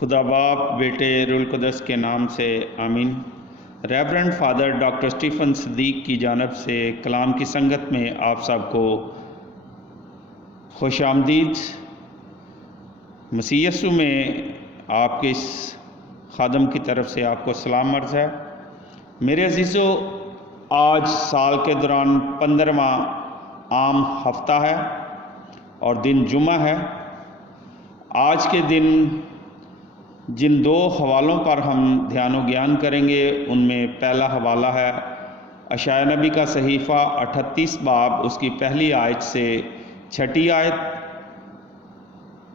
خدا باپ بیٹے روح القدس کے نام سے آمین۔ ریورنڈ فادر ڈاکٹر سٹیفن صدیق کی جانب سے کلام کی سنگت میں آپ سب کو خوش آمدید۔ مسیح یسوع میں آپ کے اس خادم کی طرف سے آپ کو سلام عرض ہے۔ میرے عزیزو، آج سال کے دوران 15واں عام ہفتہ ہے اور دن جمعہ ہے۔ آج کے دن جن دو حوالوں پر ہم دھیان و گیان کریں گے ان میں پہلا حوالہ ہے اشعیاء نبی کا صحیفہ 38 باب اس کی پہلی آیت سے 6 آیت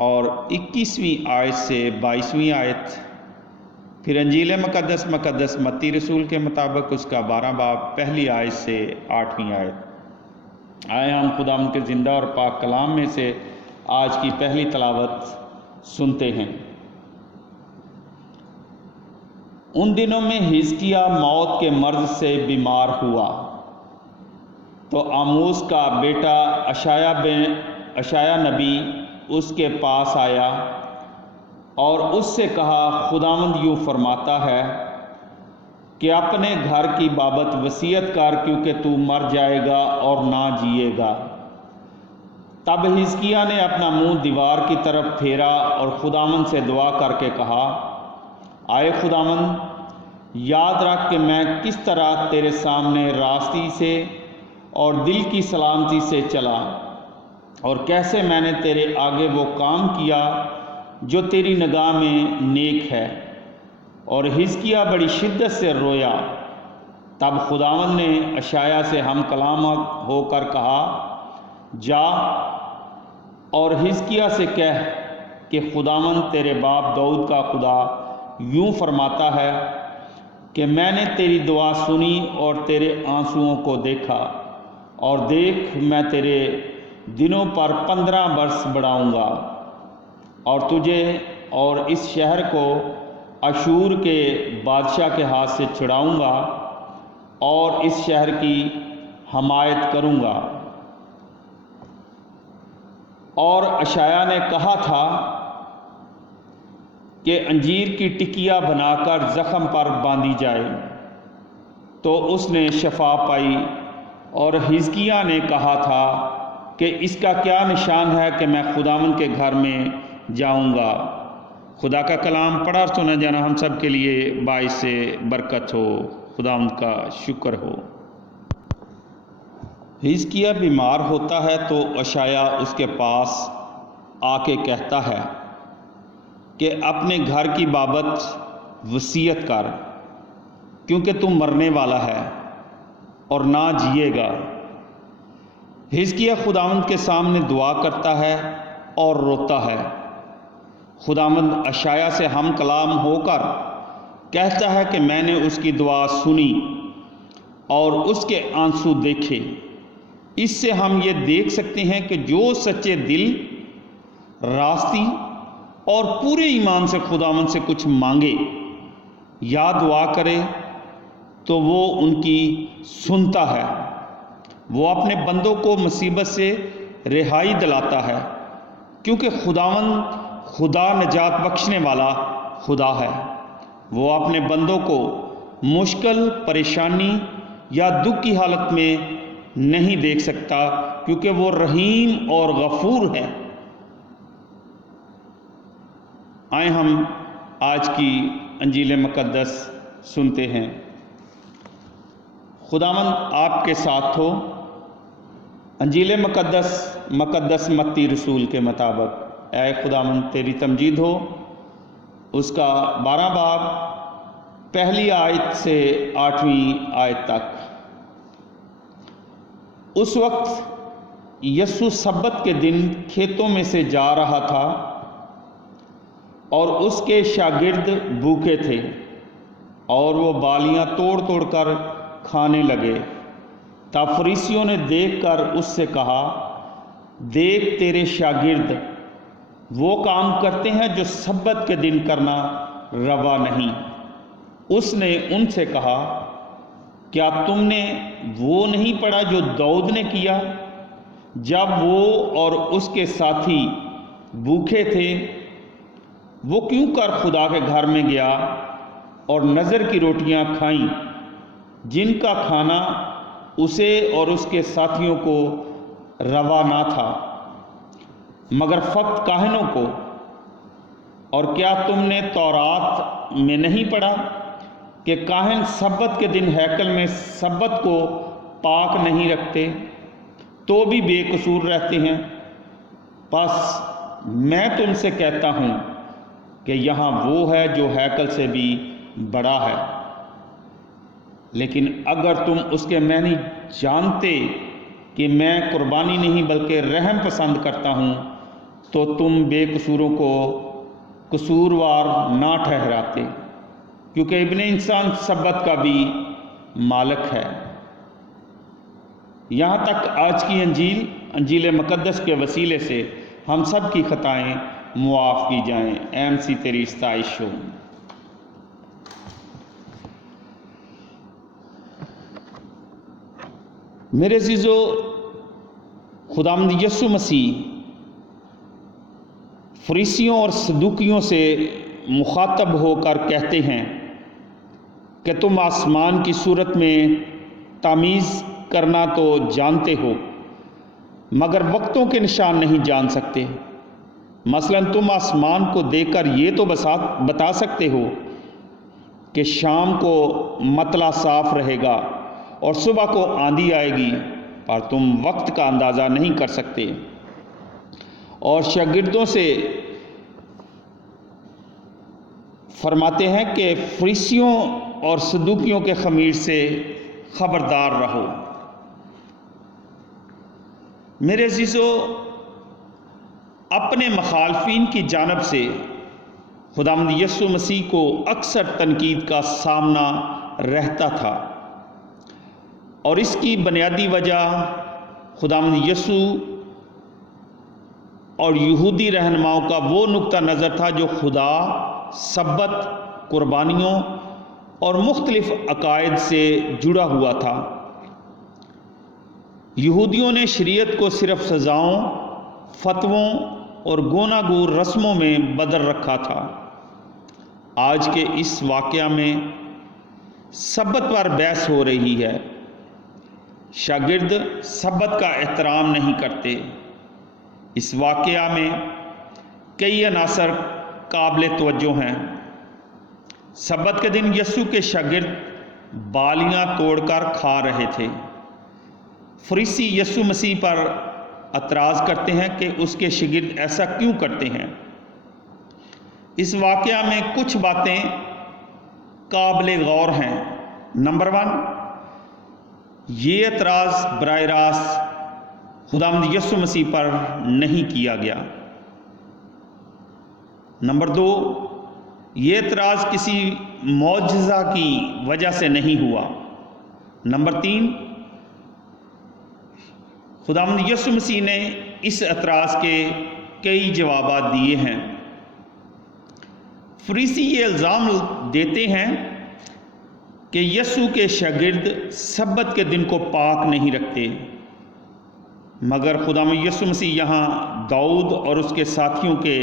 اور 21ویں آیت سے 22ویں آیت، پھر انجیل مقدس متی رسول کے مطابق اس کا 12 باب پہلی آیت سے 8ویں آیت۔ آئے ہم خدا کے زندہ اور پاک کلام میں سے آج کی پہلی تلاوت سنتے ہیں۔ ان دنوں میں حزقیاہ موت کے مرض سے بیمار ہوا تو آموز کا بیٹا اشعیاء نبی اس کے پاس آیا اور اس سے کہا، خداوند یوں فرماتا ہے کہ اپنے گھر کی بابت وصیت کر، کیونکہ تو مر جائے گا اور نہ جیے گا۔ تب حزقیاہ نے اپنا منہ دیوار کی طرف پھیرا اور خداوند سے دعا کر کے کہا، آئے خداوند، یاد رکھ کہ میں کس طرح تیرے سامنے راستی سے اور دل کی سلامتی سے چلا، اور کیسے میں نے تیرے آگے وہ کام کیا جو تیری نگاہ میں نیک ہے۔ اور حزقیاہ بڑی شدت سے رویا۔ تب خداوند نے اشعیاء سے ہم کلام ہو کر کہا، جا اور حزقیاہ سے کہہ کہ خداوند تیرے باپ داؤد کا خدا یوں فرماتا ہے کہ میں نے تیری دعا سنی اور تیرے آنسوؤں کو دیکھا، اور دیکھ میں تیرے دنوں پر 15 برس بڑھاؤں گا، اور تجھے اور اس شہر کو اشور کے بادشاہ کے ہاتھ سے چھڑاؤں گا اور اس شہر کی حمایت کروں گا۔ اور اشعیاء نے کہا تھا کہ انجیر کی ٹکیا بنا کر زخم پر باندھی جائے، تو اس نے شفا پائی۔ اور حزقیاہ نے کہا تھا کہ اس کا کیا نشان ہے کہ میں خداوند کے گھر میں جاؤں گا۔ خدا کا کلام پڑھا اور سنا جانا ہم سب کے لیے باعث برکت ہو۔ خداوند کا شکر ہو۔ حزقیاہ بیمار ہوتا ہے تو اشعیاء اس کے پاس آ کے کہتا ہے کہ اپنے گھر کی بابت وصیت کر، کیونکہ تو مرنے والا ہے اور نہ جیے گا۔ حزقیاہ خداوند کے سامنے دعا کرتا ہے اور روتا ہے۔ خداوند اشعیاء سے ہم کلام ہو کر کہتا ہے کہ میں نے اس کی دعا سنی اور اس کے آنسو دیکھے۔ اس سے ہم یہ دیکھ سکتے ہیں کہ جو سچے دل، راستی اور پورے ایمان سے خداوند سے کچھ مانگے یا دعا کرے تو وہ ان کی سنتا ہے۔ وہ اپنے بندوں کو مصیبت سے رہائی دلاتا ہے، کیونکہ خداوند خدا نجات بخشنے والا خدا ہے۔ وہ اپنے بندوں کو مشکل، پریشانی یا دکھ کی حالت میں نہیں دیکھ سکتا، کیونکہ وہ رحیم اور غفور ہے۔ آئے ہم آج کی انجیل مقدس سنتے ہیں۔ خداوند آپ کے ساتھ ہو۔ انجیل مقدس متی رسول کے مطابق، اے خداوند تیری تمجید ہو، اس کا 12 باب پہلی آیت سے 8ویں آیت تک۔ اس وقت یسوع سبت کے دن کھیتوں میں سے جا رہا تھا اور اس کے شاگرد بھوکے تھے، اور وہ بالیاں توڑ توڑ کر کھانے لگے۔ تب فریسیوں نے دیکھ کر اس سے کہا، دیکھ تیرے شاگرد وہ کام کرتے ہیں جو سبت کے دن کرنا روا نہیں۔ اس نے ان سے کہا، کیا تم نے وہ نہیں پڑھا جو داؤد نے کیا جب وہ اور اس کے ساتھی بھوکے تھے؟ وہ کیوں کر خدا کے گھر میں گیا اور نظر کی روٹیاں کھائیں جن کا کھانا اسے اور اس کے ساتھیوں کو روا نہ تھا مگر فقط کاہنوں کو؟ اور کیا تم نے تورات میں نہیں پڑھا کہ کاہن سبت کے دن ہیکل میں سبت کو پاک نہیں رکھتے تو بھی بے قصور رہتے ہیں؟ بس میں تم سے کہتا ہوں کہ یہاں وہ ہے جو ہیکل سے بھی بڑا ہے۔ لیکن اگر تم اس کے معنی جانتے کہ میں قربانی نہیں بلکہ رحم پسند کرتا ہوں تو تم بے قصوروں کو قصوروار نہ ٹھہراتے، کیونکہ ابن انسان سبت کا بھی مالک ہے۔ یہاں تک آج کی انجیل مقدس کے وسیلے سے ہم سب کی خطائیں معاف کی جائیں۔ MC تیری ستائش ہو۔ میرے عزیزو، خداوند یسوع مسیح فریسیوں اور صدوقیوں سے مخاطب ہو کر کہتے ہیں کہ تم آسمان کی صورت میں تمیز کرنا تو جانتے ہو مگر وقتوں کے نشان نہیں جان سکتے۔ مثلاً تم آسمان کو دیکھ کر یہ تو بتا سکتے ہو کہ شام کو مطلع صاف رہے گا اور صبح کو آندھی آئے گی، پر تم وقت کا اندازہ نہیں کر سکتے۔ اور شاگردوں سے فرماتے ہیں کہ فریسیوں اور صدوقیوں کے خمیر سے خبردار رہو۔ میرے عزیزو، اپنے مخالفین کی جانب سے خداوند یسوع مسیح کو اکثر تنقید کا سامنا رہتا تھا، اور اس کی بنیادی وجہ خداوند یسوع اور یہودی رہنماؤں کا وہ نقطہ نظر تھا جو خدا، سبت، قربانیوں اور مختلف عقائد سے جڑا ہوا تھا۔ یہودیوں نے شریعت کو صرف سزاؤں، فتووں اور گونا گور رسموں میں بدل رکھا تھا۔ آج کے اس واقعہ میں سبت پر بحث ہو رہی ہے۔ شاگرد سبت کا احترام نہیں کرتے۔ اس واقعہ میں کئی عناصر قابل توجہ ہیں۔ سبت کے دن یسوع کے شاگرد بالیاں توڑ کر کھا رہے تھے۔ فریسی یسوع مسیح پر اعتراض کرتے ہیں کہ اس کے شاگرد ایسا کیوں کرتے ہیں۔ اس واقعہ میں کچھ باتیں قابل غور ہیں۔ نمبر 1، یہ اعتراض براہ راست خداوند یسوع مسیح پر نہیں کیا گیا۔ نمبر 2، یہ اعتراض کسی معجزہ کی وجہ سے نہیں ہوا۔ نمبر 3، خداوند یسوع مسیح نے اس اعتراض کے کئی جوابات دیے ہیں۔ فریسی یہ الزام دیتے ہیں کہ یسوع کے شاگرد سبت کے دن کو پاک نہیں رکھتے، مگر خداوند یسوع مسیح یہاں داؤد اور اس کے ساتھیوں کے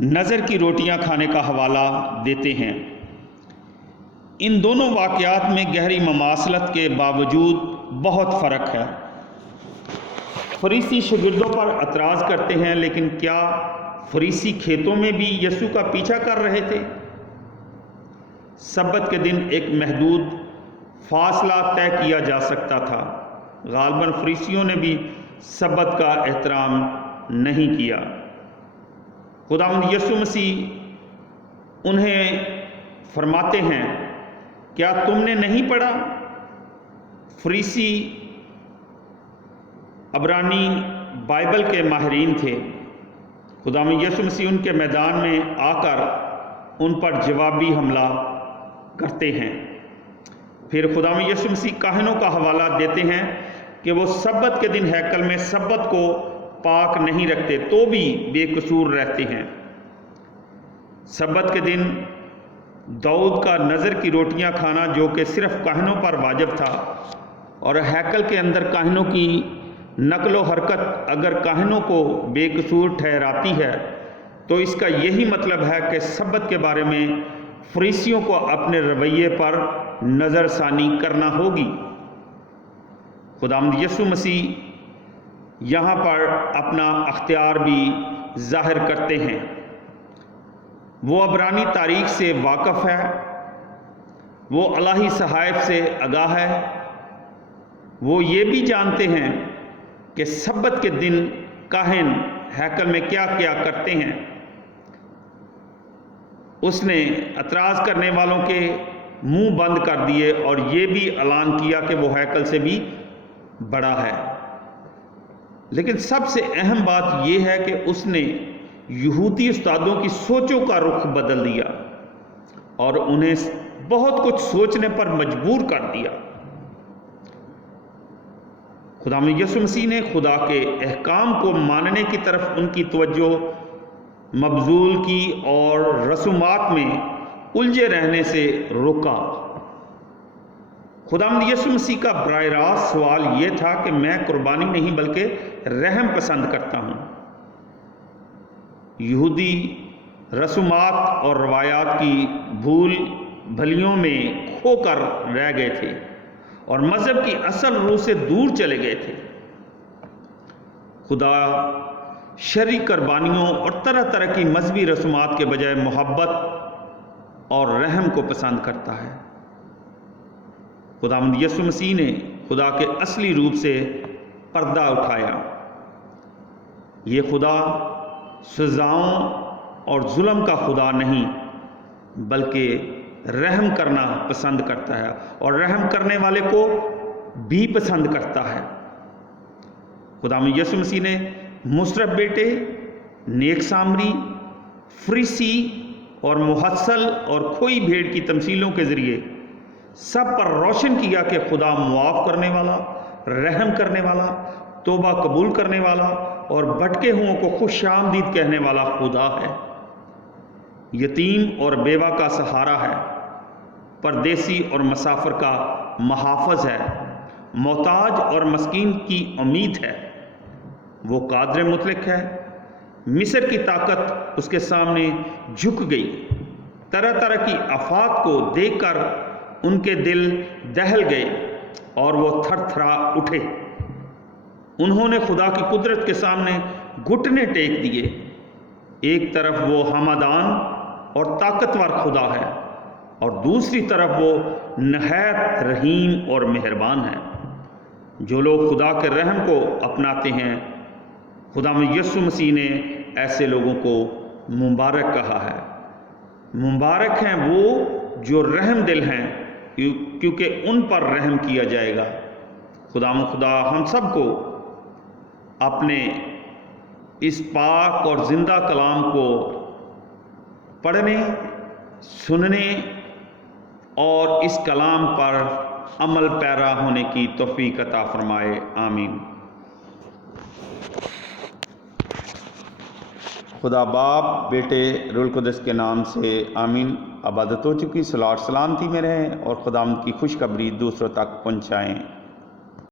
نظر کی روٹیاں کھانے کا حوالہ دیتے ہیں۔ ان دونوں واقعات میں گہری مماثلت کے باوجود بہت فرق ہے۔ فریسی شاگردوں پر اعتراض کرتے ہیں، لیکن کیا فریسی کھیتوں میں بھی یسوع کا پیچھا کر رہے تھے؟ سبت کے دن ایک محدود فاصلہ طے کیا جا سکتا تھا۔ غالباً فریسیوں نے بھی سبت کا احترام نہیں کیا۔ خداوند یسوع مسیح انہیں فرماتے ہیں، کیا تم نے نہیں پڑھا؟ فریسی عبرانی بائبل کے ماہرین تھے۔ خداوند یسوع مسیح ان کے میدان میں آ کر ان پر جوابی حملہ کرتے ہیں۔ پھر خداوند یسوع مسیح کاہنوں کا حوالہ دیتے ہیں کہ وہ سبت کے دن ہیکل میں سبت کو پاک نہیں رکھتے تو بھی بے قصور رہتے ہیں۔ سبت کے دن داؤد کا نظر کی روٹیاں کھانا جو کہ صرف کاہنوں پر واجب تھا، اور ہیکل کے اندر کاہنوں کی نقل و حرکت اگر کاہنوں کو بے قصور ٹھہراتی ہے تو اس کا یہی مطلب ہے کہ سبت کے بارے میں فریسیوں کو اپنے رویے پر نظر ثانی کرنا ہوگی۔ خداوند یسوع مسیح یہاں پر اپنا اختیار بھی ظاہر کرتے ہیں۔ وہ عبرانی تاریخ سے واقف ہے، وہ الہی صحائف سے آگاہ ہے، وہ یہ بھی جانتے ہیں کہ سبت کے دن کاہن ہیکل میں کیا کیا کرتے ہیں۔ اس نے اعتراض کرنے والوں کے منہ بند کر دیے اور یہ بھی اعلان کیا کہ وہ ہیکل سے بھی بڑا ہے۔ لیکن سب سے اہم بات یہ ہے کہ اس نے یہودی استادوں کی سوچوں کا رخ بدل دیا اور انہیں بہت کچھ سوچنے پر مجبور کر دیا۔ خداوند یسوع مسیح نے خدا کے احکام کو ماننے کی طرف ان کی توجہ مبذول کی اور رسومات میں الجھے رہنے سے روکا۔ خداوند یسوع مسیح کا براہ راست سوال یہ تھا کہ میں قربانی نہیں بلکہ رحم پسند کرتا ہوں۔ یہودی رسومات اور روایات کی بھول بھلیوں میں کھو کر رہ گئے تھے اور مذہب کی اصل روح سے دور چلے گئے تھے۔ خدا شرعی قربانیوں اور طرح طرح کی مذہبی رسومات کے بجائے محبت اور رحم کو پسند کرتا ہے۔ خداوند یسوع مسیح نے خدا کے اصلی روپ سے پردہ اٹھایا۔ یہ خدا سزاؤں اور ظلم کا خدا نہیں بلکہ رحم کرنا پسند کرتا ہے اور رحم کرنے والے کو بھی پسند کرتا ہے۔ خداوند یسوع مسیح نے مصرف بیٹے، نیک سامری، فریسی اور محصل اور کھوئی بھیڑ کی تمثیلوں کے ذریعے سب پر روشن کیا کہ خدا معاف کرنے والا، رحم کرنے والا، توبہ قبول کرنے والا اور بھٹکے ہوں کو خوش آمدید کہنے والا خدا ہے۔ یتیم اور بیوہ کا سہارا ہے، پردیسی اور مسافر کا محافظ ہے، محتاج اور مسکین کی امید ہے۔ وہ قادر مطلق ہے، مصر کی طاقت اس کے سامنے جھک گئی۔ طرح طرح کی آفات کو دیکھ کر ان کے دل دہل گئے اور وہ تھر تھرا اٹھے۔ انہوں نے خدا کی قدرت کے سامنے گھٹنے ٹیک دیے۔ ایک طرف وہ ہمدان اور طاقتور خدا ہے اور دوسری طرف وہ نہایت رحیم اور مہربان ہے۔ جو لوگ خدا کے رحم کو اپناتے ہیں، خداوند یسوع مسیح نے ایسے لوگوں کو مبارک کہا ہے۔ مبارک ہیں وہ جو رحم دل ہیں، کیونکہ ان پر رحم کیا جائے گا۔ خدا ہم سب کو اپنے اس پاک اور زندہ کلام کو پڑھنے، سننے اور اس کلام پر عمل پیرا ہونے کی توفیق عطا فرمائے، آمین۔ خدا باپ، بیٹے، روح القدس کے نام سے آمین۔ عبادت ہو چکی، صلاۃ سلامتی میں رہیں اور خداوند کی خوشخبری دوسروں تک پہنچائیں۔